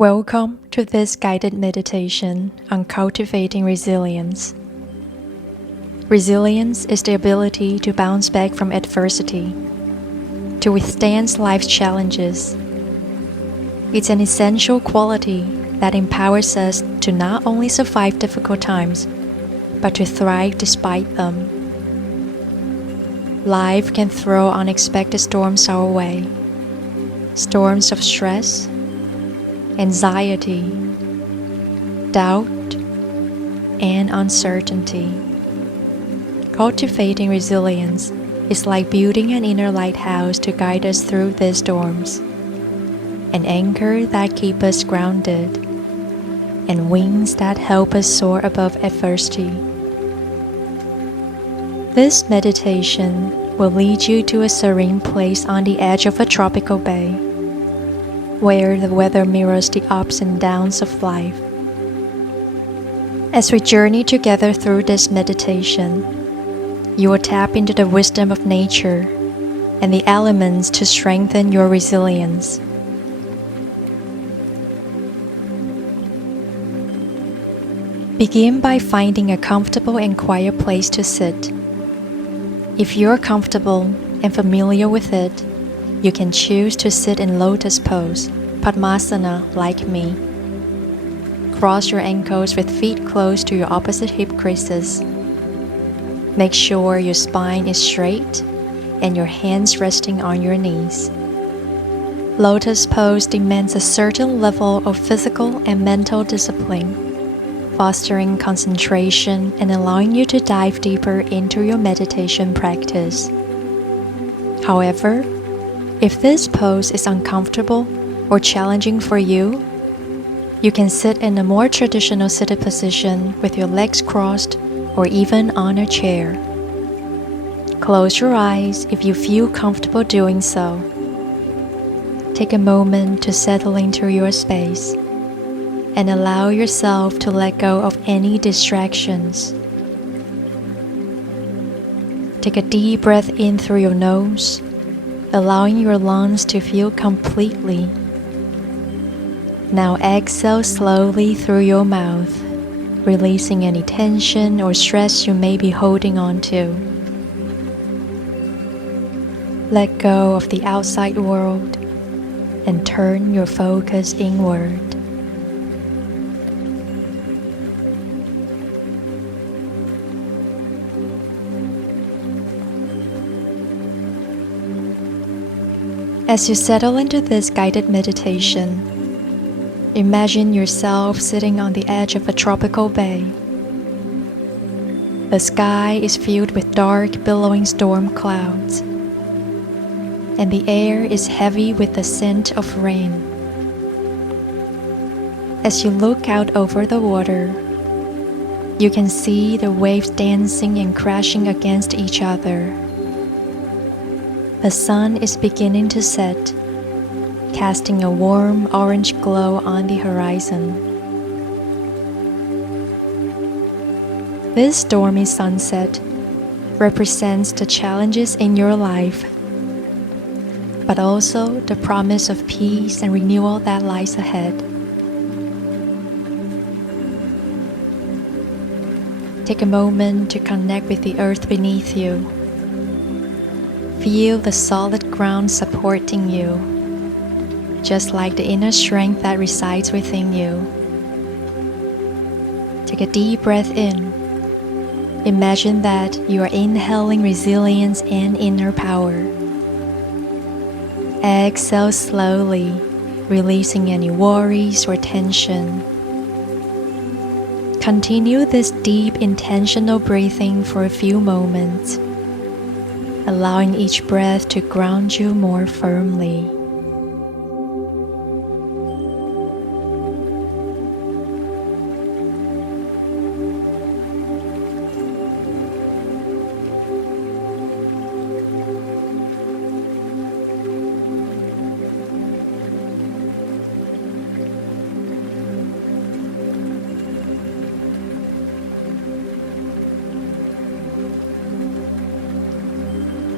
Welcome to this guided meditation on cultivating resilience. Resilience is the ability to bounce back from adversity, to withstand life's challenges. It's an essential quality that empowers us to not only survive difficult times, but to thrive despite them. Life can throw unexpected storms our way, storms of stress, anxiety, doubt, and uncertainty. Cultivating resilience is like building an inner lighthouse to guide us through these storms, an anchor that keeps us grounded, and wings that help us soar above adversity. This meditation will lead you to a serene place on the edge of a tropical bay, where the weather mirrors the ups and downs of life. As we journey together through this meditation, you will tap into the wisdom of nature and the elements to strengthen your resilience. Begin by finding a comfortable and quiet place to sit. If you're comfortable and familiar with it, you can choose to sit in lotus pose, Padmasana, like me. Cross your ankles with feet close to your opposite hip creases. Make sure your spine is straight and your hands resting on your knees. Lotus pose demands a certain level of physical and mental discipline, fostering concentration and allowing you to dive deeper into your meditation practice. However, if this pose is uncomfortable or challenging for you, you can sit in a more traditional seated position with your legs crossed or even on a chair. Close your eyes if you feel comfortable doing so. Take a moment to settle into your space and allow yourself to let go of any distractions. Take a deep breath in through your nose, allowing your lungs to fill completely. Now exhale slowly through your mouth, releasing any tension or stress you may be holding on to. Let go of the outside world and turn your focus inward. As you settle into this guided meditation, imagine yourself sitting on the edge of a tropical bay. The sky is filled with dark, billowing storm clouds, and the air is heavy with the scent of rain. As you look out over the water, you can see the waves dancing and crashing against each other. The sun is beginning to set, casting a warm orange glow on the horizon. This stormy sunset represents the challenges in your life, but also the promise of peace and renewal that lies ahead. Take a moment to connect with the earth beneath you. Feel the solid ground supporting you, just like the inner strength that resides within you. Take a deep breath in. Imagine that you are inhaling resilience and inner power. Exhale slowly, releasing any worries or tension. Continue this deep, intentional breathing for a few moments, allowing each breath to ground you more firmly.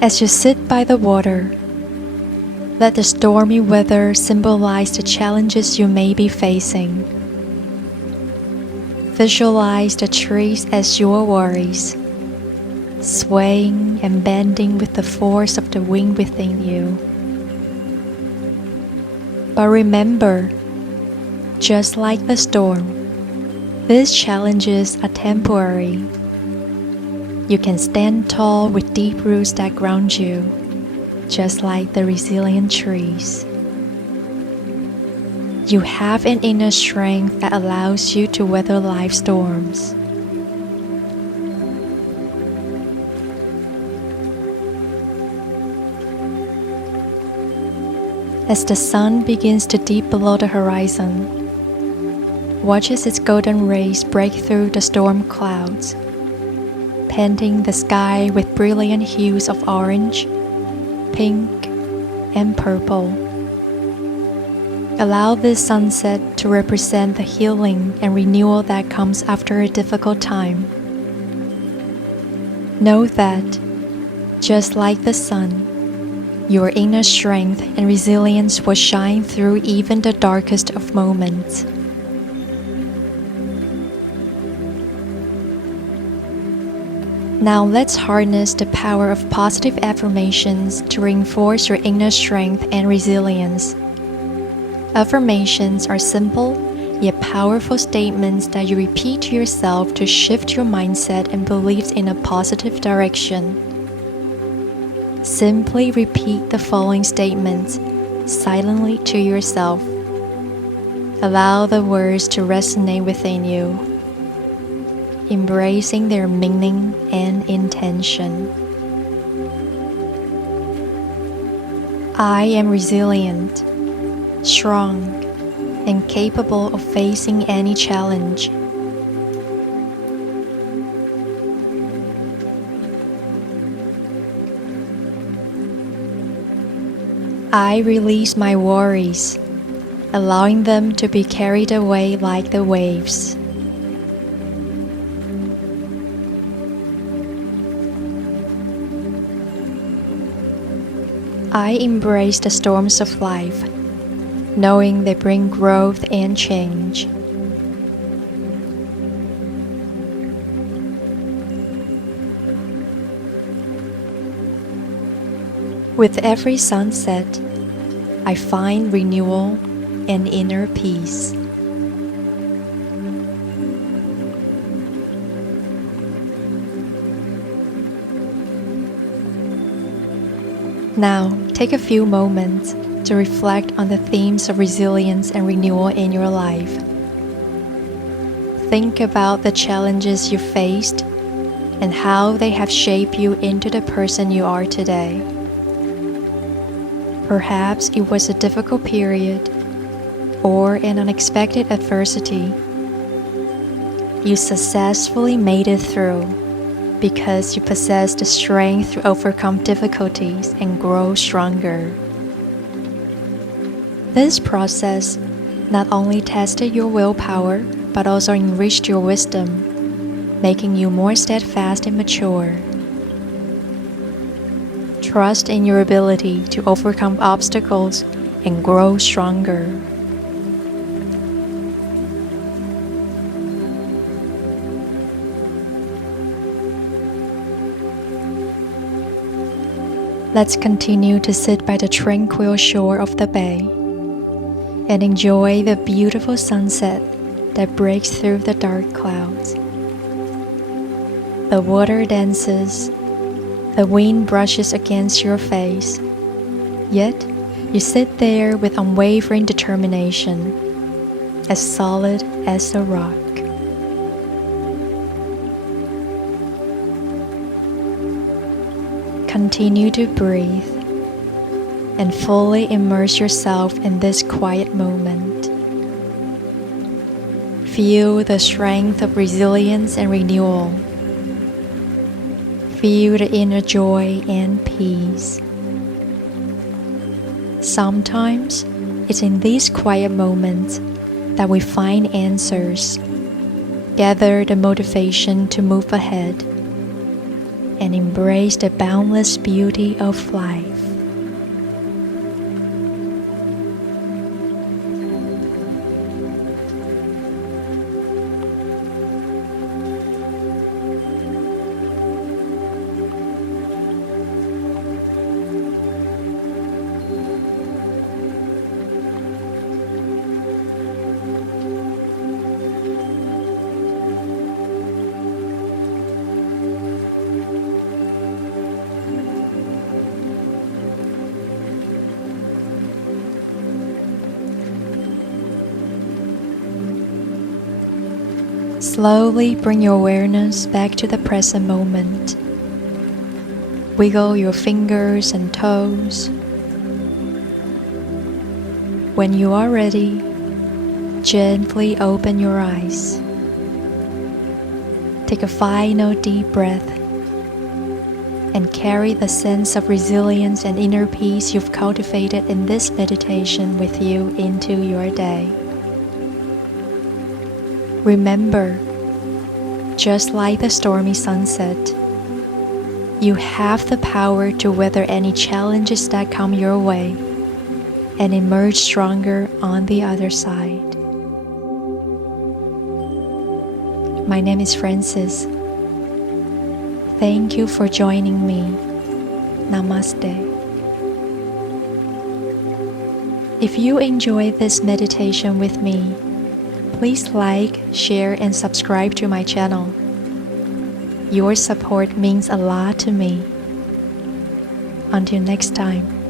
As you sit by the water, Let the stormy weather symbolize the challenges you may be facing. Visualize the trees as your worries, swaying and bending with the force of the wind within you. But remember, just like the storm, these challenges are temporary. You can stand tall with deep roots that ground you, just like the resilient trees. You have an inner strength that allows you to weather life's storms. As the sun begins to dip below the horizon, watch as its golden rays break through the storm clouds, painting the sky with brilliant hues of orange, pink, and purple. Allow this sunset to represent the healing and renewal that comes after a difficult time. Know that, just like the sun, your inner strength and resilience will shine through even the darkest of moments. Now let's harness the power of positive affirmations to reinforce your inner strength and resilience. Affirmations are simple yet powerful statements that you repeat to yourself to shift your mindset and beliefs in a positive direction. Simply repeat the following statements silently to yourself. Allow the words to resonate within you, embracing their meaning and intention. I am resilient, strong, and capable of facing any challenge. I release my worries, allowing them to be carried away like the waves. I embrace the storms of life, knowing they bring growth and change. With every sunset, I find renewal and inner peace. Now, take a few moments to reflect on the themes of resilience and renewal in your life. Think about the challenges you faced and how they have shaped you into the person you are today. Perhaps it was a difficult period or an unexpected adversity. You successfully made it through because you possess the strength to overcome difficulties and grow stronger. This process not only tested your willpower but also enriched your wisdom, making you more steadfast and mature. Trust in your ability to overcome obstacles and grow stronger. Let's continue to sit by the tranquil shore of the bay and enjoy the beautiful sunset that breaks through the dark clouds. The water dances, the wind brushes against your face, yet you sit there with unwavering determination, as solid as a rock. Continue to breathe and fully immerse yourself in this quiet moment. Feel the strength of resilience and renewal. Feel the inner joy and peace. Sometimes it's in these quiet moments that we find answers, gather the motivation to move ahead, and embrace the boundless beauty of life. Slowly bring your awareness back to the present moment. Wiggle your fingers and toes. When you are ready, gently open your eyes. Take a final deep breath and carry the sense of resilience and inner peace you've cultivated in this meditation with you into your day. Remember, just like the stormy sunset, you have the power to weather any challenges that come your way and emerge stronger on the other side. My name is Francis. Thank you for joining me. Namaste. If you enjoyed this meditation with me, please like, share, and subscribe to my channel. Your support means a lot to me. Until next time.